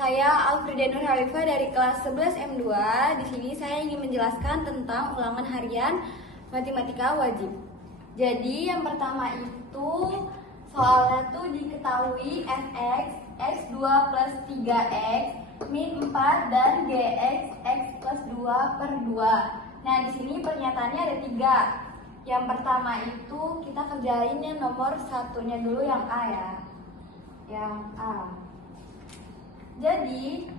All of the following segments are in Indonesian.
Saya Alfrida Nur Halifah dari kelas 11 M2. Di sini saya ingin menjelaskan tentang ulangan harian matematika wajib. Jadi yang pertama itu soalnya tuh diketahui fx x2 plus 3x min 4 dan gx x plus 2 per 2. Nah di sini pernyataannya ada 3. Yang pertama itu kita kerjain yang nomor satunya dulu yang A ya. Yang A. Jadi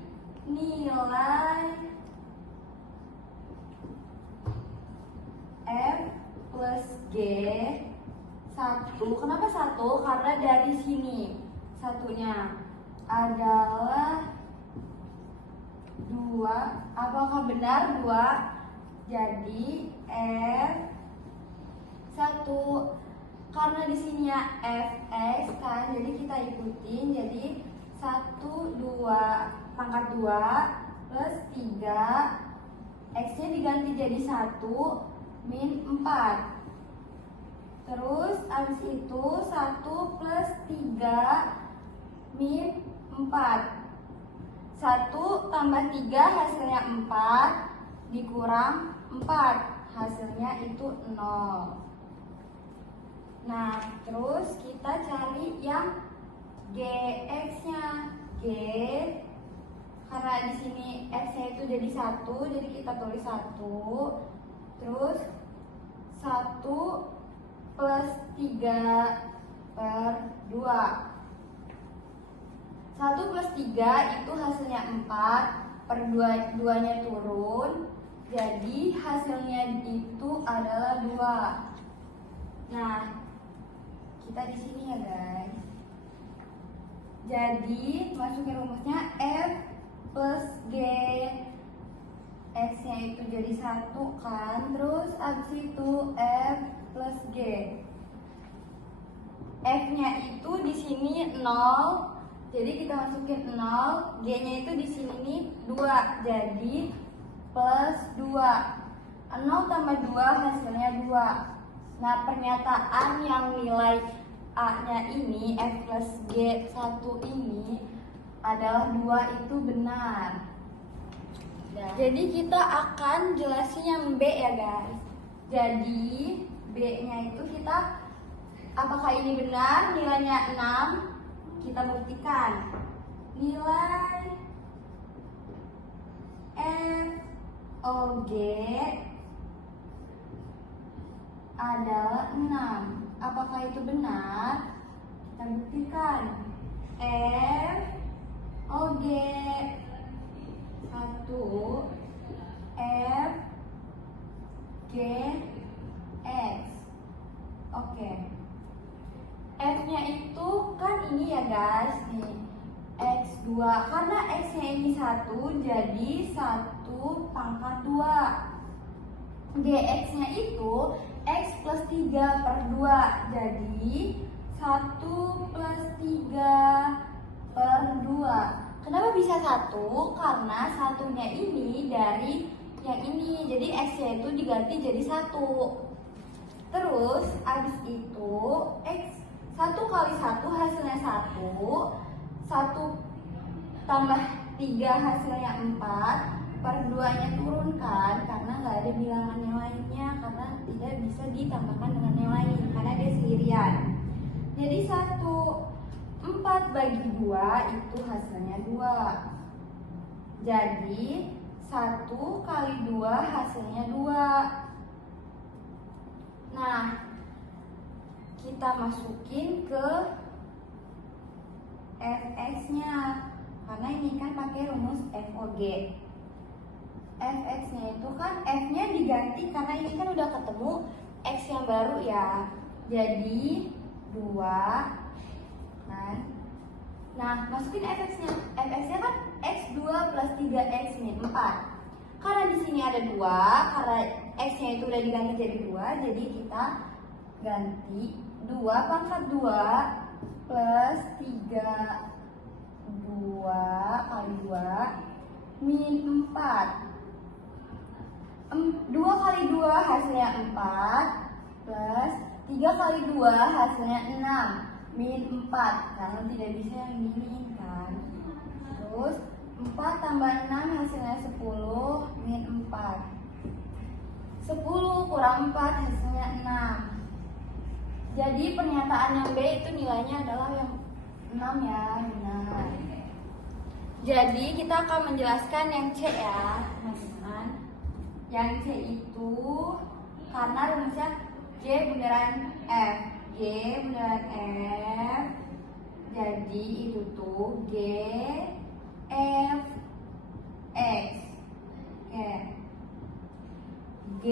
nilai F plus G 1. Kenapa 1? Karena dari sini satunya adalah 2. Apakah benar 2? Jadi F 1. Karena di sini fx kan, jadi kita ikutin. Jadi 1, 2, pangkat 2 plus 3, x-nya diganti jadi 1, min 4. Terus habis itu 1 plus 3, min 4. 1 tambah 3 hasilnya 4, dikurang 4, hasilnya itu 0. Nah, terus kita cari yang gx-nya. G karena di sini x-nya itu jadi 1, jadi kita tulis 1. Terus 1 plus 3 per 2. 1 plus 3 itu hasilnya 4, per 2-nya turun. Jadi hasilnya itu adalah 2. Nah, kita di sini ya guys. Jadi masukin rumusnya F plus G, X nya itu jadi 1 kan. Terus abis itu F plus G, F nya itu di sini 0, jadi kita masukin 0. G nya itu di sini 2, jadi plus 2. 0 tambah 2 hasilnya 2. Nah pernyataan yang nilai A-nya ini, F plus G 1 ini adalah 2 itu benar. Jadi kita akan jelasin yang B ya guys. Jadi B-nya itu kita, apakah ini benar? Nilainya 6. Kita buktikan. Nilai F O G adalah 6. Apakah itu benar? Kita buktikan. F O G 1, F G X. Oke. F-nya itu kan ini ya guys, nih X2. Karena X-nya ini 1, jadi 1 pangkat 2. GX-nya itu X plus 3 per 2, jadi 1 plus 3 per 2. Kenapa bisa 1? Karena satunya ini dari yang ini, jadi X-nya itu diganti jadi 1. Terus abis itu X 1 kali 1 hasilnya 1, 1 tambah 3 hasilnya 4, per 2-nya turunkan karena nggak ada bilangan yang lainnya, karena tidak bisa ditambahkan dengan yang lain karena dia sendirian. Jadi 4 bagi 2 itu hasilnya 2. Jadi 1 kali 2 hasilnya 2. Nah, kita masukin ke fx-nya karena ini kan pakai rumus FOG. Fx-nya itu kan F-nya diganti karena ini kan udah ketemu X yang baru ya. Jadi 2 kan. Nah, masukin Fx-nya. Fx-nya kan X2 plus 3X min 4. Karena di sini ada 2, karena X-nya itu udah diganti jadi 2, jadi kita ganti 2 pangkat 2 plus 3 2 kali 2 min 4. 2 kali 2 hasilnya 4 plus 3 kali 2 hasilnya 6 min 4 karena tidak bisa yang ini kan. Terus 4 tambah 6 hasilnya 10 min 4. 10 kurang 4 hasilnya 6. Jadi pernyataan yang B itu nilainya adalah yang 6 ya, benar. Jadi kita akan menjelaskan yang C ya, teman-teman. Yang C itu karena rumusnya G bundaran F. G bundaran F. Jadi itu tuh G F X. Oke. G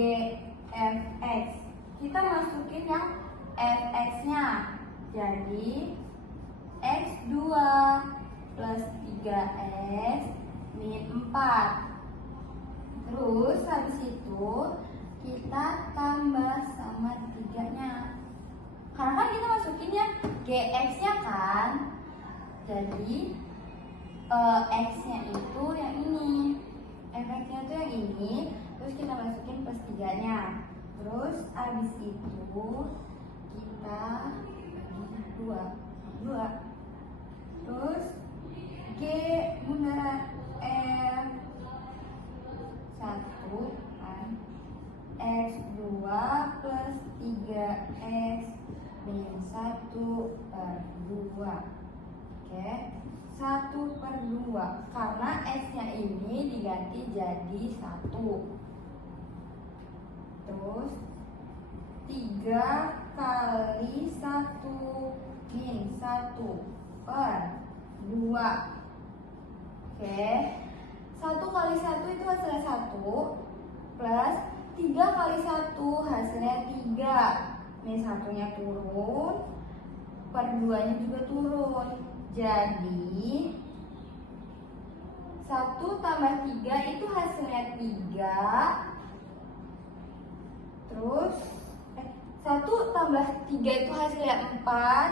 F X. Kita masukin yang F X-nya. Jadi X2 plus 3X min 4. Terus habis itu kita tambah sama 3-nya. Karena kan kita masukinnya GX-nya kan. Jadi X-nya itu yang ini, F-nya itu yang ini. Terus kita masukin plus 3-nya. Terus habis itu kita bagi 2. Terus G bundaran F 1 kan X2 plus 3X min 1/2. Oke, 1/2 karena X-nya ini diganti jadi 1. Terus 3 kali 1 min 1/2. Oke, 1 kali 1 itu hasilnya 1 plus 3 kali 1 hasilnya 3. Min 1-nya turun, per 2-nya juga turun. Jadi 1 tambah 3 itu hasilnya 3. Terus 1 tambah 3 itu hasilnya 4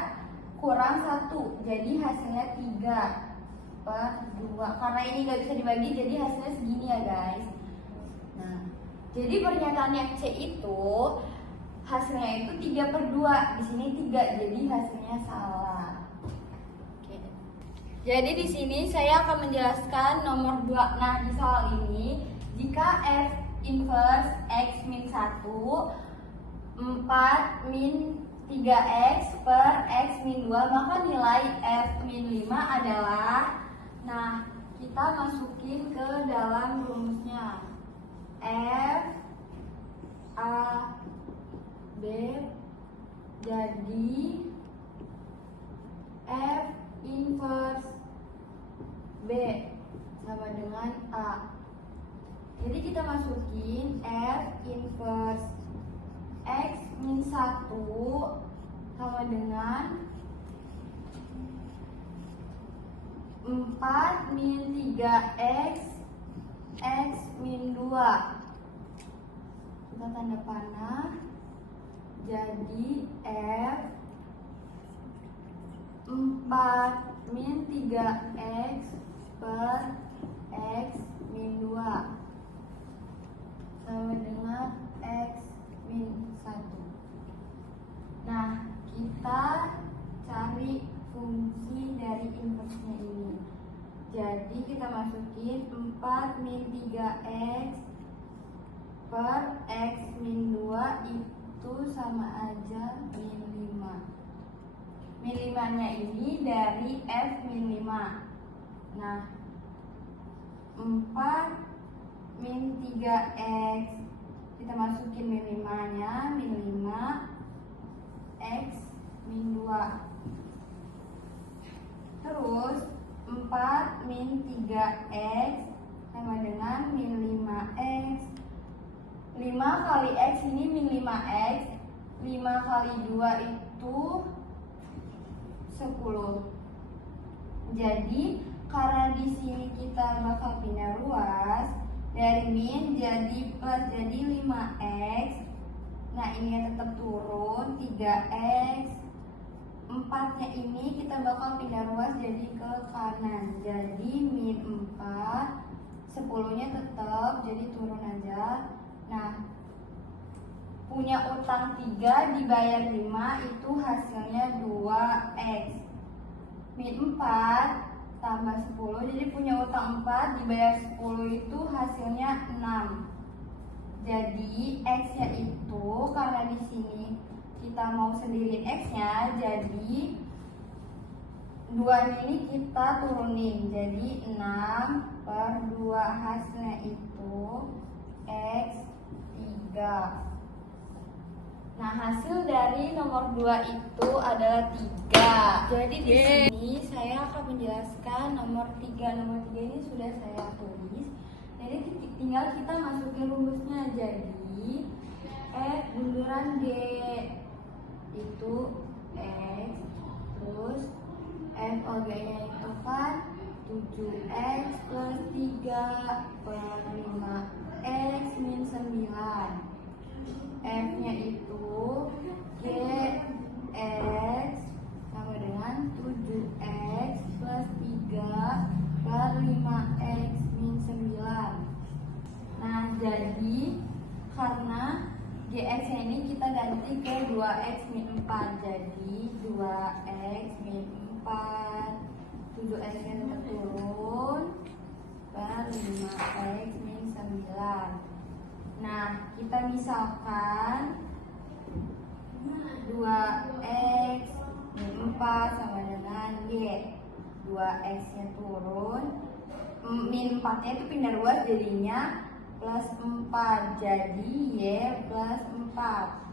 kurang 1. Jadi hasilnya 3/2. Karena ini nggak bisa dibagi jadi hasilnya segini ya guys. Nah, jadi pernyataan yang C itu hasilnya itu 3/2. Di sini 3, jadi hasilnya salah. Oke. Jadi di sini saya akan menjelaskan nomor 2. Nah, di soal ini jika F inverse X min 1 4 min 3X per X min 2, maka nilai F min 5 adalah, nah kita masukin ke dalam rumusnya. F A B jadi F inverse B sama dengan A. Jadi kita masukin F inverse X min 1 sama dengan 4 min 3X X min 2. Kita tanda panah. Jadi F 4 min 3X per X min 2 sama dengan X min 1. Nah, kita cari fungsi dari inverse-nya ini. Jadi kita masukin 4 min 3X per X min 2 itu sama aja min 5. Min 5-nya ini dari F min 5. Nah, 4 min 3X kita masukin min 5-nya, min 5 X min 2. Terus 4 min 3X sama dengan min 5X. 5 kali X ini min 5X. 5 kali 2 itu 10. Jadi karena di sini kita bakal pindah ruas dari min jadi plus, jadi 5X. Nah, ini tetap turun 3X. 4-nya ini kita bakal pindah ruas jadi ke kanan. Jadi min 4, 10-nya tetap jadi turun aja. Nah, punya utang 3 dibayar 5 itu hasilnya 2X. Min 4 tambah 10, jadi punya utang 4 dibayar 10 itu hasilnya 6. Jadi X-nya itu karena di sini kita mau sendiriin X-nya, jadi 2 ini kita turunin, jadi 6/2 hasilnya itu X 3. Nah, hasil dari nomor 2 itu adalah 3. Jadi di sini saya akan menjelaskan nomor 3. Nomor 3 ini sudah saya tulis. Jadi tinggal kita masukin rumusnya. Jadi F bunderan G itu X, terus F OG-nya itu kan 7X plus 3/5X min 9. F-nya itu GX sama dengan 7X plus 3/5X min 9. Nah, jadi karena GX-nya ini kita ganti ke 2X min 4. Jadi 2X min 4, 7X-nya turun per 5X min 9. Nah, kita misalkan 2X min 4 sama dengan Y. 2X-nya turun, min 4-nya itu pindah luas jadinya plus 4. Jadi Y plus 4.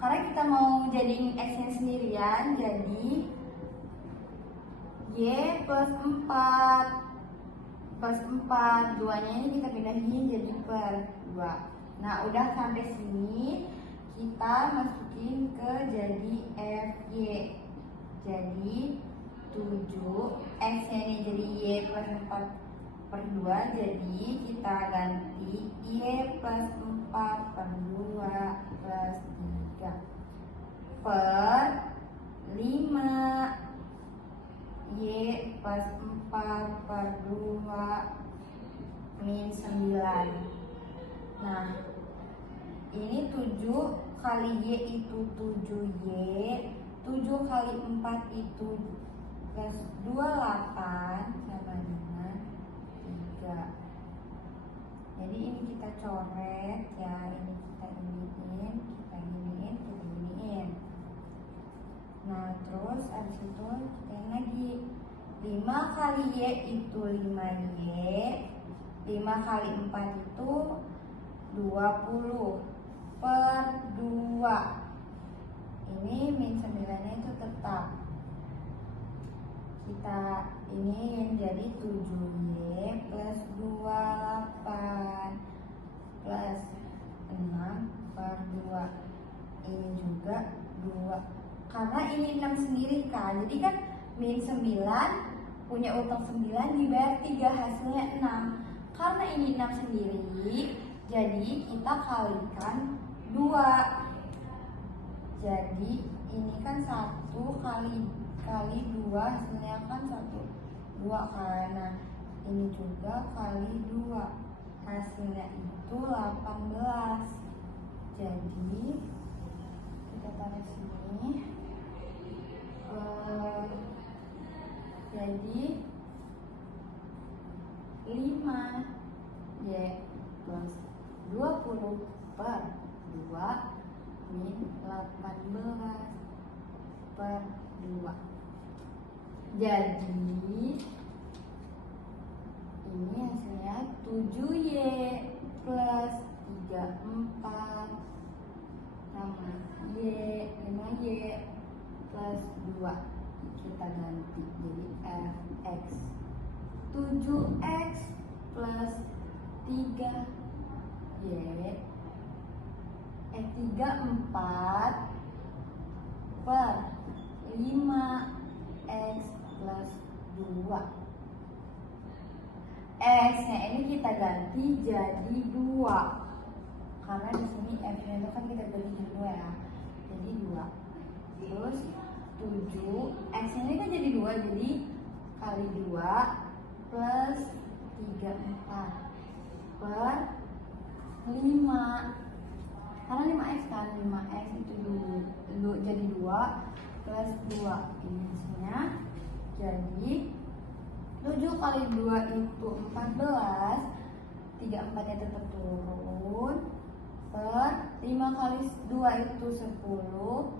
Karena kita mau jadiin X-nya sendirian, jadi Y plus 4. Plus 4, 2-nya ini kita pindahin jadi per 2. Nah, udah sampai sini kita masukin ke jadi FY. Jadi 7, X-nya ini jadi Y plus 4/2. Jadi kita ganti Y plus 4/2 plus 3 per 5 Y plus 4/2 min 9. Nah, ini 7 kali Y itu 7Y, 7 kali 4 itu plus 28 sama dengan 3. Jadi ini kita coret ya, ini kita iniin, kita giniin, kita giniin. Nah, terus abis itu kita lagi 5 kali Y itu 5Y, 5 kali 4 itu 20/2. Ini min 9-nya itu tetap kita ini jadi 7Y plus 28 plus 6/2. Ini juga 2. Karena ini 6 sendiri kan, jadi kan min 9 punya utang 9 dibayar 3 hasilnya 6. Karena ini 6 sendiri, jadi kita kalikan 2. Jadi ini kan 1 kali 2 hasilnya kan 2 karena ini juga kali 2 hasilnya itu 18. Jadi kita tarik sini. Jadi 5Y plus 20/2 min 18/2. Jadi ini hasilnya 7Y plus 34 sama Y, 5Y plus 2. Kita ganti jadi Fx 7X plus 3Y 34 per 5X plus 2. X-nya ini kita ganti jadi 2. Karena di sini F-nya itu kan kita bagi jadi 2 ya. Jadi 2. Terus 7, X-nya ini kan jadi 2, jadi kali 2 plus 34 per 5. Karena 5X kan, 5X itu dulu jadi 2 plus 2. Ini hasilnya jadi 7 kali 2 itu 14, 34-nya tetap turun, per 5 kali 2 itu 10,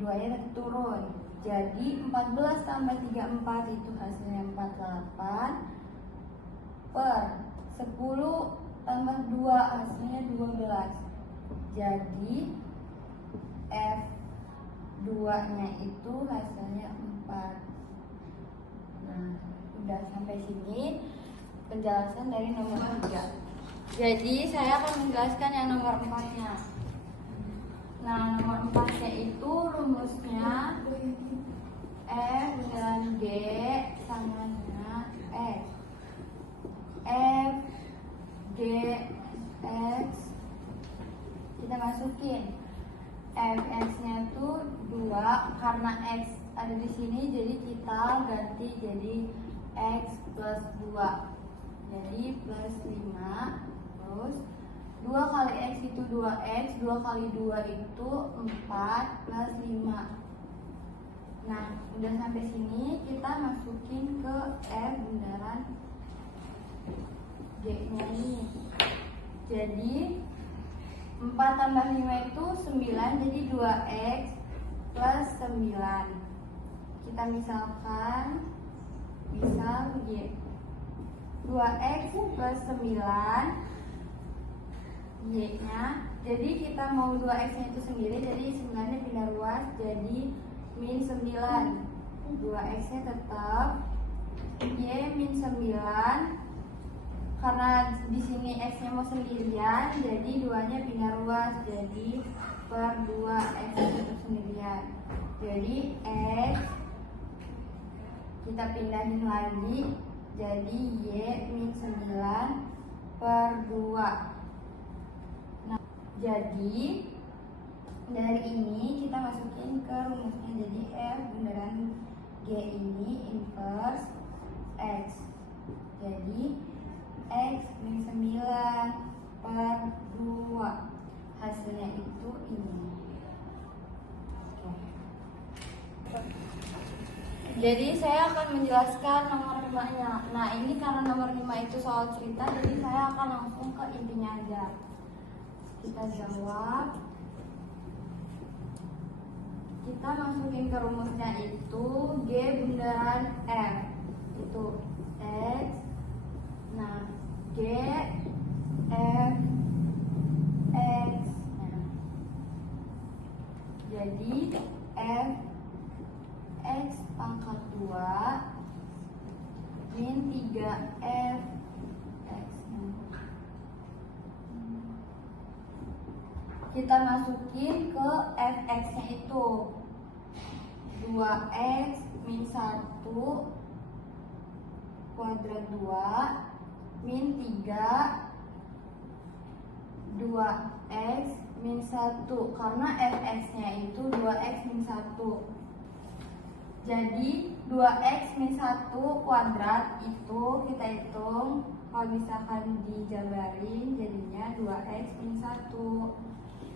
2-nya tetap turun. Jadi 14 tambah 34 itu hasilnya 48, per 10 tambah 2 hasilnya 12. Jadi F2-nya itu hasilnya 4. Nah, udah sampai sini penjelasan dari nomor 3. Jadi saya akan menjelaskan yang nomor 4-nya. Nah, nomor 4-nya itu rumusnya F dan G sama dengan X. F G X kita masukin. Fx-nya itu 2, karena X ada di sini jadi kita ganti jadi X plus 2. Jadi plus 5, terus 2 kali X itu 2X, 2 kali 2 itu 4 plus 5. Nah, udah sampai sini kita masukin ke F bundaran G-nya ini. Jadi 4 tambah 5 itu 9, jadi 2X plus 9. Kita misalkan, misal Y 2X plus 9 Y-nya. Jadi kita mau 2X-nya itu sendiri, jadi 9-nya pindah ruas jadi min 9. 2X-nya tetap Y min 9. Karena di sini X-nya mau sendirian, jadi 2-nya pindah ruas jadi per 2X tetap sendirian. Jadi X kita pindahin lagi jadi Y min 9 per 2. Nah, jadi dari ini kita masukin ke rumusnya, jadi F bundaran G ini inverse X. Jadi X min 9 per 2. Hasilnya itu ini. Jadi saya akan menjelaskan nomor 5-nya. Nah, ini karena nomor 5 itu soal cerita, jadi saya akan langsung ke intinya aja. Kita jawab. Kita masukin ke rumusnya itu G bundaran F itu X. Nah, G F X. Nah, jadi F X pangkat 2 min 3F X. Kita masukin ke Fx-nya itu 2X min 1 kuadrat 2 min 3 2X min 1, karena Fx-nya itu 2X min 1. Jadi 2X min 1 kuadrat itu kita hitung, kalau misalkan dijabarin jadinya 2X min 1.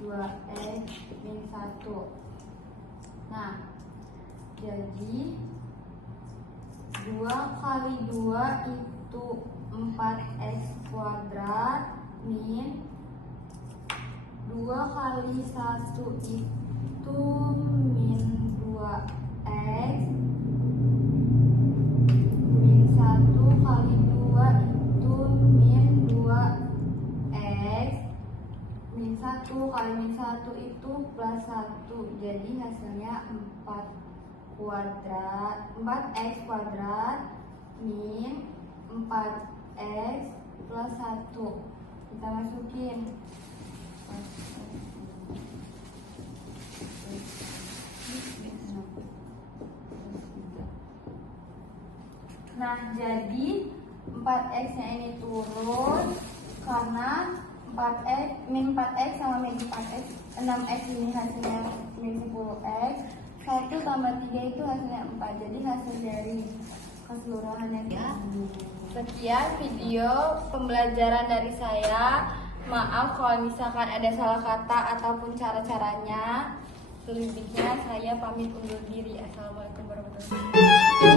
2X min 1. Nah, jadi 2 kali 2 itu 4X kuadrat min 2 kali 1 itu min 2X min 1 kali 2 itu min 2X min 1 kali min 1 itu plus 1. Jadi hasilnya 4X kuadrat min 4X plus 1. Kita masukin. Nah, jadi 4X-nya ini turun karena 4X min 4X sama min 4X, 6X ini hasilnya min 10X, 1 tambah 3 itu hasilnya 4. Jadi hasil dari keseluruhannya ya. Sekian video pembelajaran dari saya. Maaf kalau misalkan ada salah kata ataupun cara-caranya. Selebihnya saya pamit undur diri. Assalamualaikum warahmatullahi wabarakatuh.